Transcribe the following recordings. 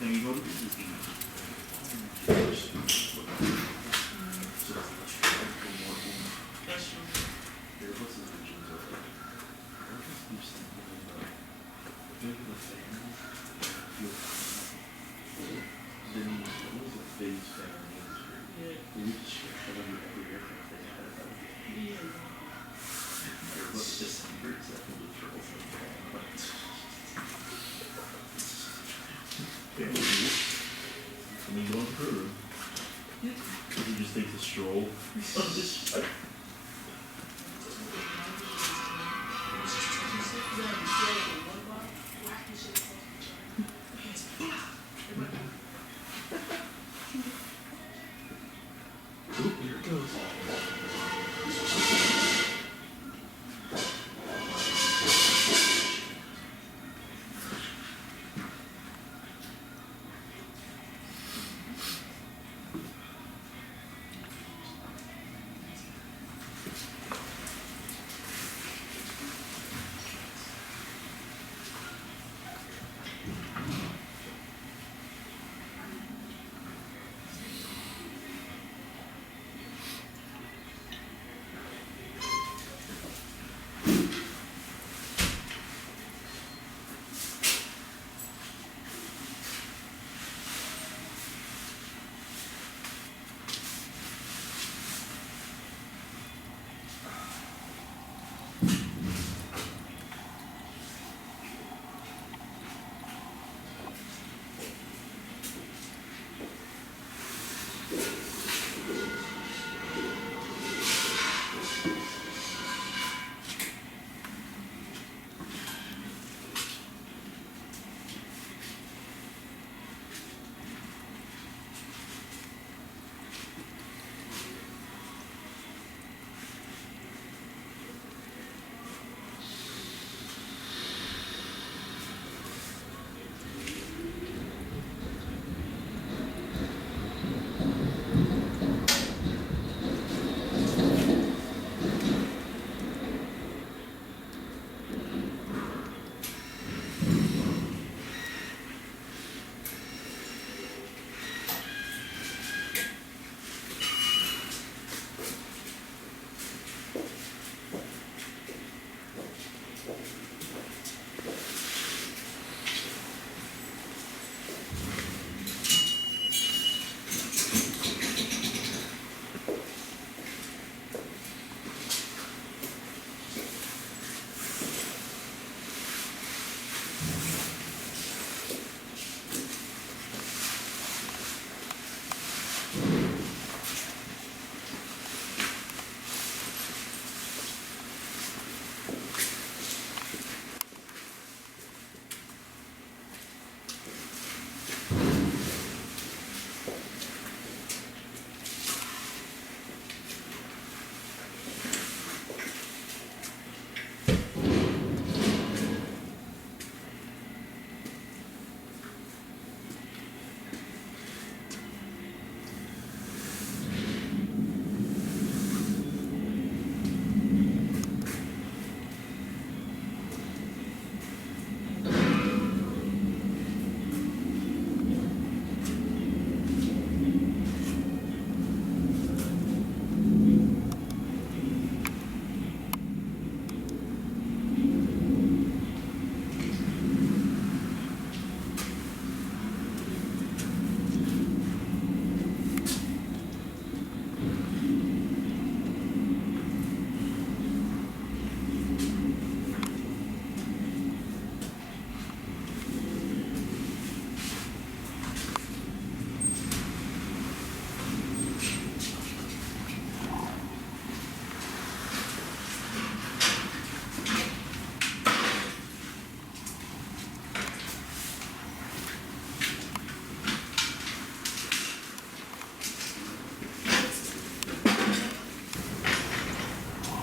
Then you go to Disney. You just take the stroll. Oop, here it goes.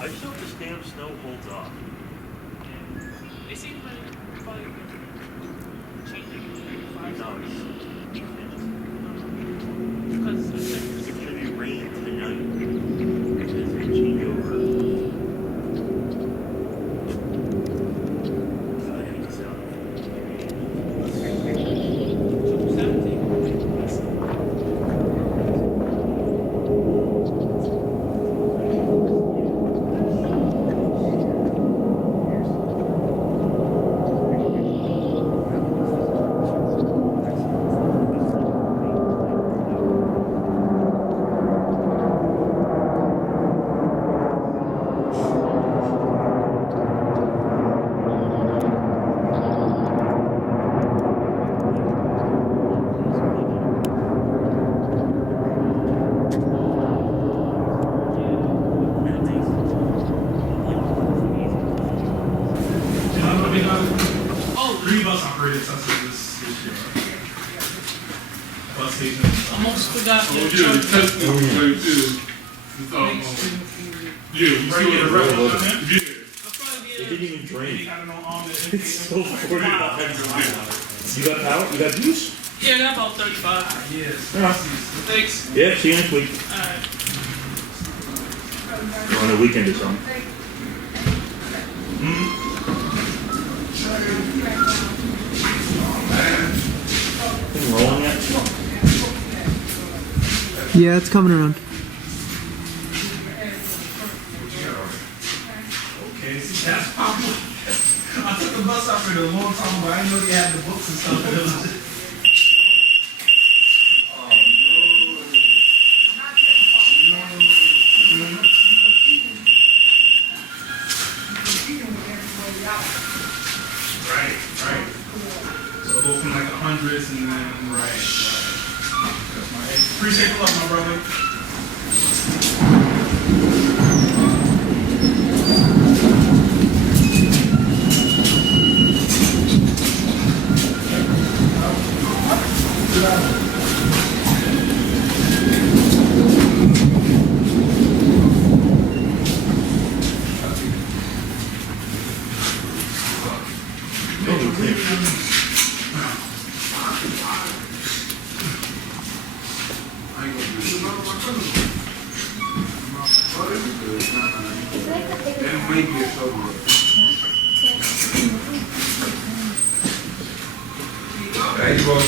I just hope this damn snow holds off. They seem like probably changing No, because it's gonna be rain tonight. It's gonna change over. I gotta get out. Bus station. Almost forgot Oh, the yeah, truck. that's the right there. It's, yeah, you see what the rest of them? Yeah. I'll probably It be didn't even drain. It's It's still 45. You got power? You got juice? yeah, I got about 35. Yes. Yeah. Thanks. Yeah, see you next week. Alright. On the weekend or something. Thing rolling yet? Yeah, it's coming around. Okay, see, that's popular. I took the bus operator a long time ago. I didn't know they had the books and stuff. It was just... Right, right. So go from like the hundreds and then right. That's my head. Appreciate the love, my brother. There you go.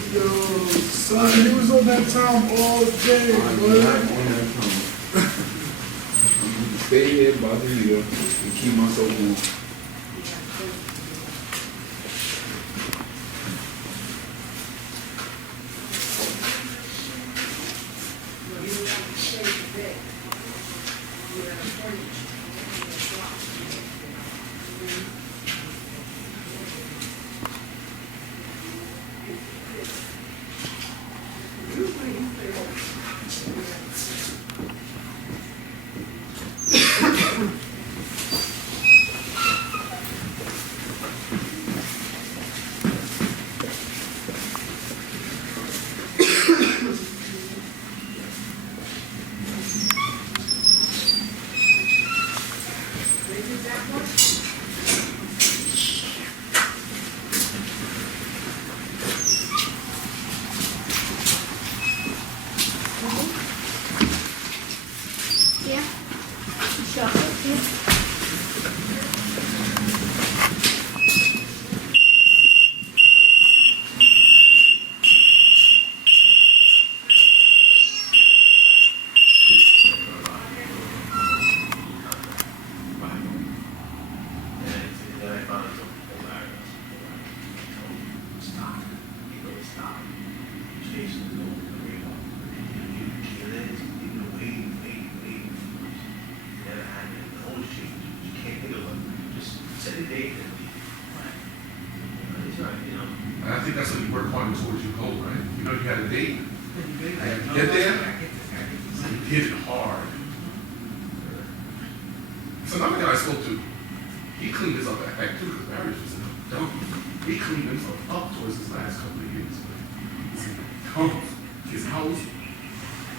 Son, he was on that time all day, I'm boy. not on that time. I'm going to stay here, bother you, and keep myself warm. Yeah. Chocolate, yeah. And I think that's what you work hard towards your goal, right? You know you had a date. And you get there, you hit it hard. So another guy I spoke to, he cleaned his up back too, because marriage was in a dump. He cleaned himself up towards his last couple of years. His house,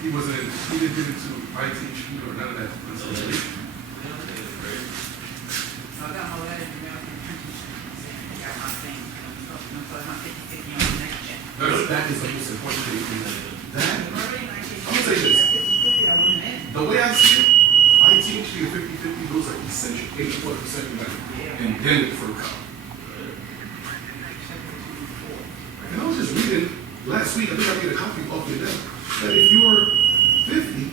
he didn't get into IT or none of that. That is the most important thing. That, I'm gonna say this. The way I see it, IT should be a 50-50, those are essential. 84% like endemic for a car. And I was just reading last week, I think I made a copy of the desk, that if you were 50,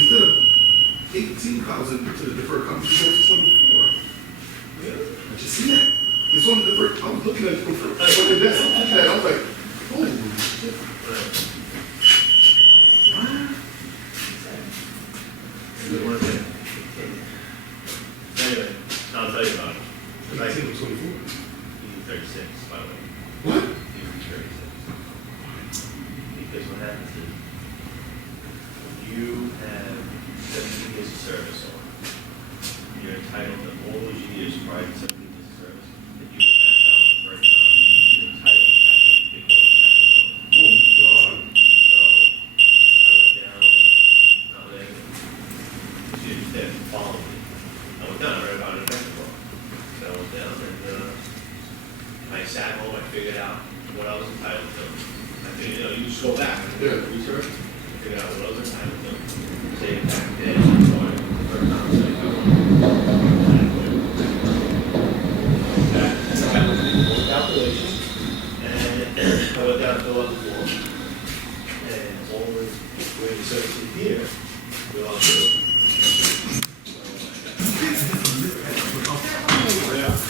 instead of 18,000 to the deferred compensation, saw him the first, I was looking at him for, like, what is that? I was looking at it, I was like, holy shit. Anyway, I'll tell you about it. I think it was 24. He's 36, by the way. What? He's 36. Because what happens is, when you have 17 years of service on, you're entitled to all those years prior to 17 years of service that you would pass out the first time. You're entitled to pass out the big one, chapter code. Oh my God. So I went down, not there. She was there following me. I went down, I read about it in basketball. So I went down and I sat home, I figured out what I was entitled to. I figured, you know, you just go back and do Yeah. research, figure out what I was entitled to. Say back then, so I first time I said, I want calculation, and I went down to the floor, and all the way to service here, we all do.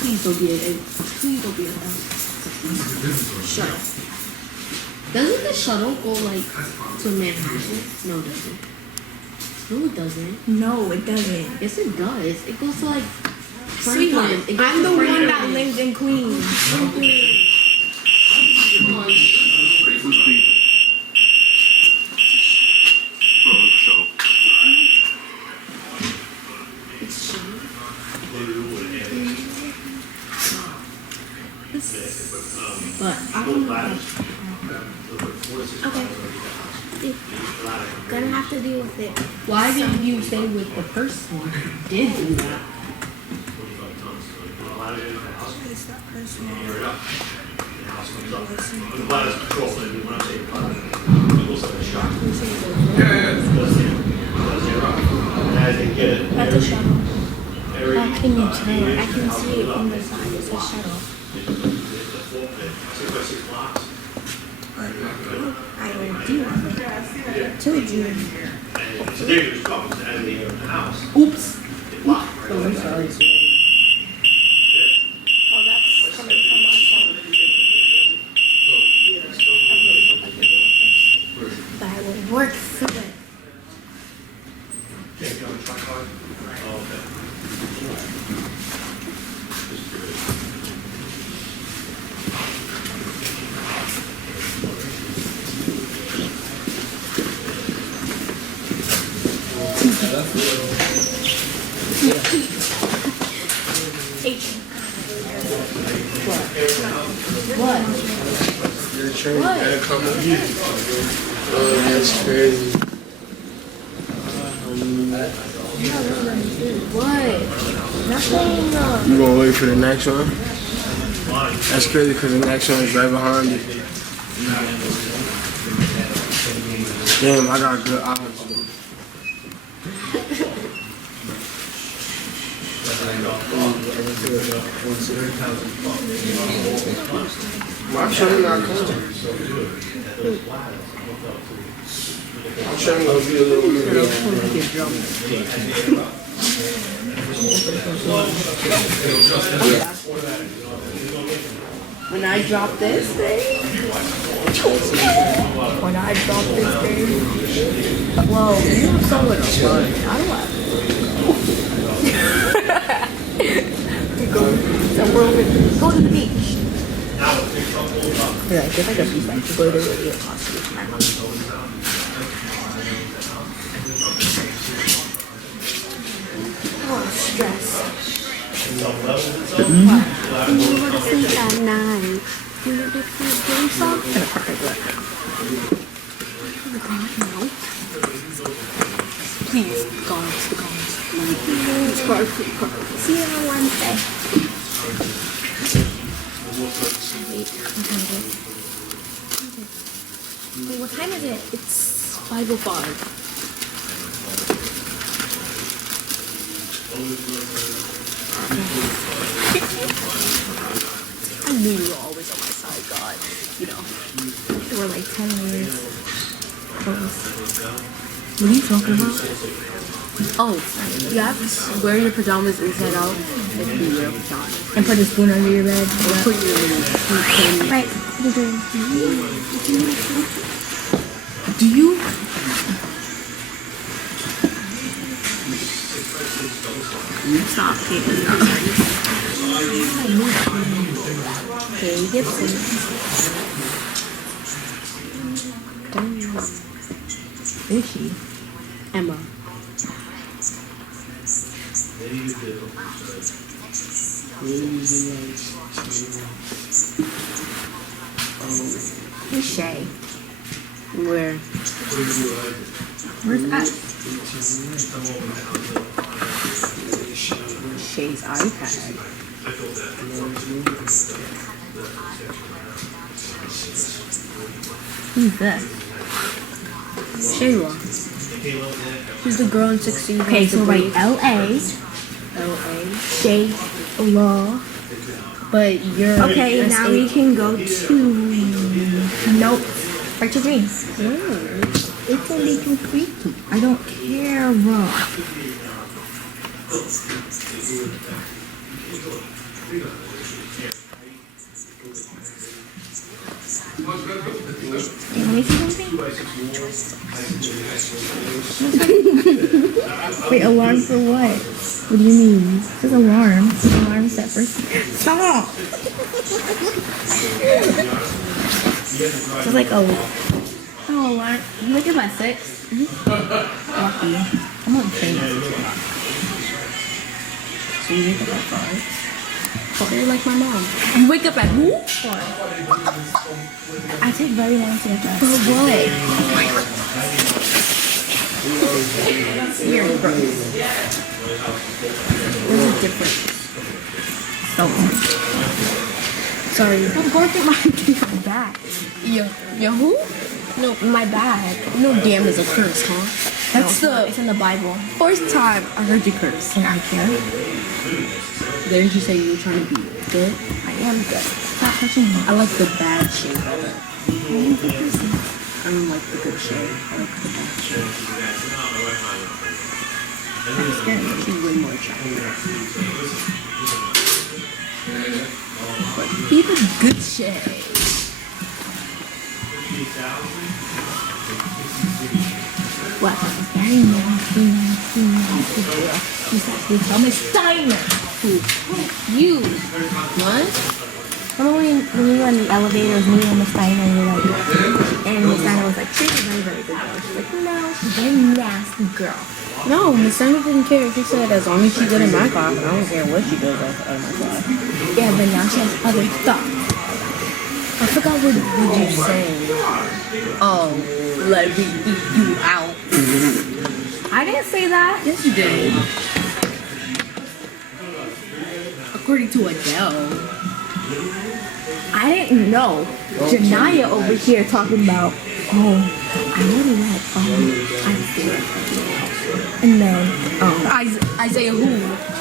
Please don't be a please don't be a shuttle. Doesn't the shuttle go like to Manhattan? No, it doesn't. No, it doesn't. No, it doesn't. Yes, it does. It goes to like Sweetheart, Franklin. It goes I'm to the one Franklin. that lives in Queens. Come on. It's shuttle. But I don't know. Okay. Gonna have to deal with it. Why didn't you stay with the person who did do that? It's not personal. The bladder's control, when I say bladder, it goes like a shock. And as they get it, That's a shuttle. every, How can you tell? I can see it from the side. It's a shuttle. Six by six blocks. I will do it. Told you. And it's a dangerous job, because as they get in the house, Oops. they lock right Oh, I'm away. sorry. Oh, that's coming from my phone. I really hope I can deal with this. But I will work through it. Can't get on the truck card? Oh, okay. Just curious. What? Your train gotta come with you. Oh, that's crazy. What? Nothing. You gonna wait for the next one? That's crazy because the next one is right behind you. Damn, I got good odds. My train not coming. My train gonna be a little When I drop this thing? When I drop this thing. Whoa, you have so much fun. I don't have Go to the beach. Yeah, get like a piece like to go to the hospital. Oh, stress. You go to sleep at night. You know the game song? Oh God, no. Please, guards, the guards. See you on Wednesday. Wait, what time is it? It's 5:05. I knew you were always on my side, God. You know. We're like 10 minutes close. What are you talking about? Oh, you have to wear your pajamas inside out. Like you wear pajamas. And put a spoon under your bed. Or put your feet in. Right. Do you? Stop it. Okay, Gibson. Who's she? Emma. Who's Shay? Where? Where's that? Shay's iPad. Who's this? Shayla. She's the girl in 16. Okay, so write L.A. L.A. Shay Law. But you're. Okay, now we can go to notes for your dreams. It's a little creepy. I don't care, bro. Hey, let me see something. Wait, alarm for what? What do you mean? It says alarm. It says alarm set for... Stop! It says like, oh, alarm. You wake up at 6? Lucky. I'm on the train at 6 o'clock. So you wake up at 5? You're like my mom. You wake up at who? 4. What the fuck? I take very long to get dressed. For what? You're gross. There's a difference. So sorry. I'm going through my bag. Your who? No, my bag. No, damn is a curse, huh? That's it's in the Bible. First time I heard you curse. And I can. Didn't you say you were trying to be good? I am good. Stop touching me. I like the bad shade of it. I don't like the good shade. I like the bad shade. I'm scared. She's way more attractive. But be the good shade. What? Very nasty girl. She's actually from Miss Steiner. You. What? Remember when you were in the elevator with me and Miss Steiner and you were like, and Miss Steiner was like, she's a very, very good girl. She's like, no, she's a very nasty girl. No, Miss Sandra didn't care. She said as long as she did in my class, I don't care what she does out of my class. Yeah, but now she has other stuff. I forgot what you saying. Oh, let me eat you out. I didn't say that. Yes, you did. According to Adele. I didn't know. Janaya over here talking about, oh, I really like, Isaiah. And then, Isaiah who?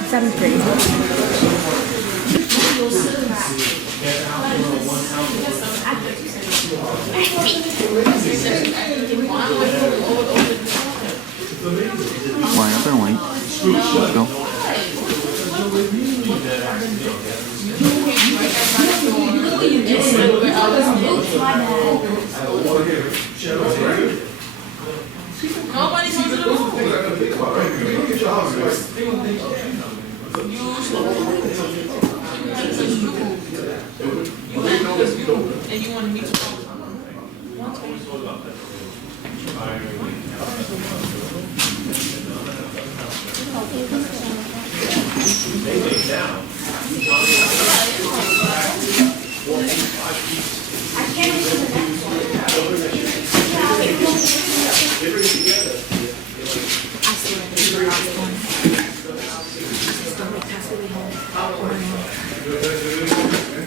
7th grade. Why up and wait? Let's go. Nobody's on the move. And you wanted me to call.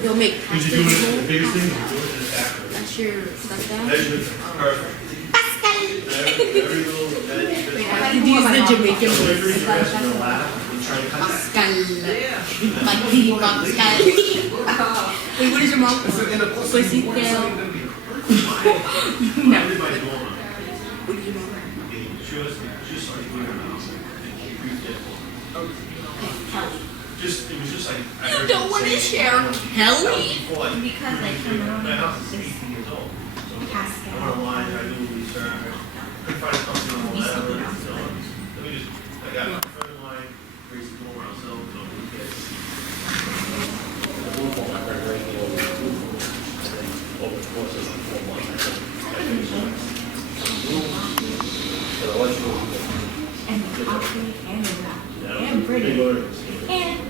You'll make Did you do it the biggest thing? that's your stepdad? Perfect. Every little Did you use the Jamaican word? Pascal. Like Didi Pascal. Wait, what is your mom? Pussytail. No. What did your mom? Just, it was just like. You don't want to share Kelly? Because like My house is 18 years old. So I went online, I do research, couldn't find a company on whatever, and so on. Let me just, I got a friend of mine, raised a goal around selling, so we get. Over the course of like 4 months, I finished it. So I want you to. and British. And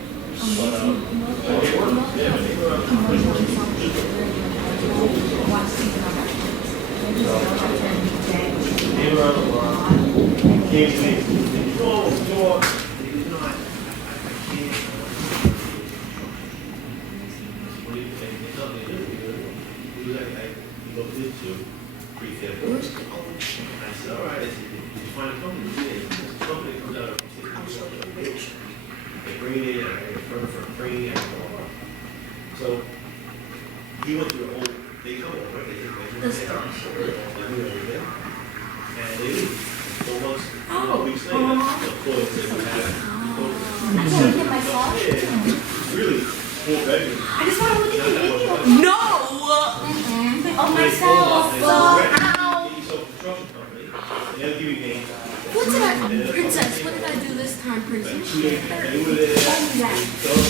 So he went through a whole, they come over, right? They take measurements, they start everything. And they leave. So once, a week later, the clothes that we had. I can't look at myself. Yeah, really, 4 bedrooms. I just want to look at the video. No! Of myself. What did I, Princess? What did I do this time, Princess?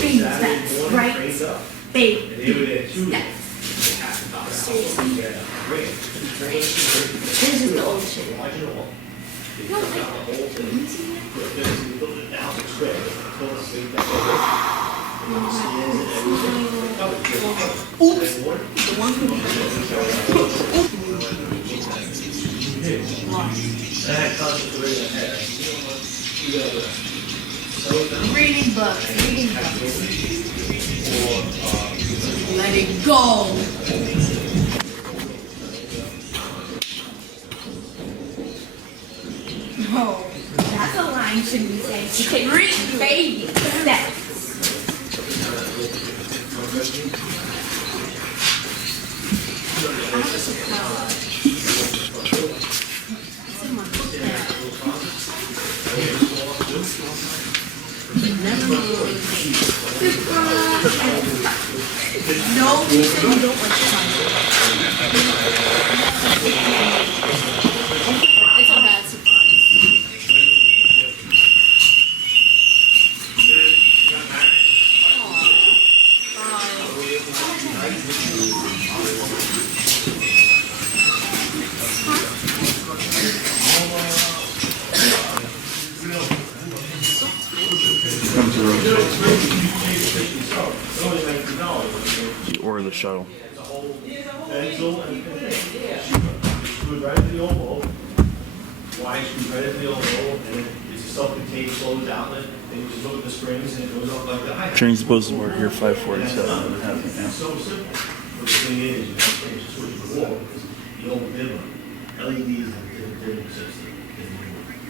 Baby steps, right? Baby steps. Seriously? This is the old shit. No, Reading books. Let it go. Oh, that's a line should be saying. Read baby steps. No, you said you don't like science. It's a bad surprise. Or the shuttle. Pencil and screwed right into the old hole. Wide screwed right into the old hole, and it's a self-contained closed outlet. And you just look at the springs and it goes up like that. Train's supposed to work here 5:47. It's so simple. But the thing is, you have to switch the wall because the old dimmer LEDs have a different dimming system.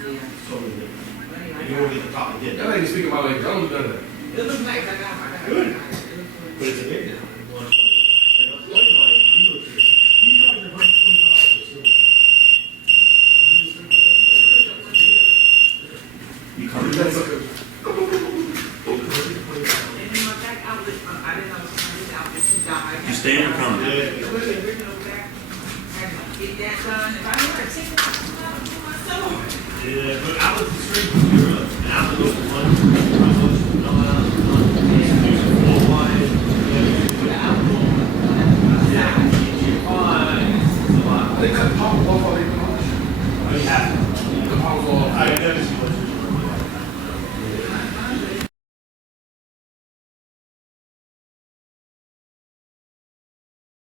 It's totally different. And you won't get the top of the That lady speaking about like, I don't do that. It looks nice. I got good. But it's a big now. And I'll tell you why he looks at it. He charges $125 a silver. You come to that. You staying or coming? Yeah.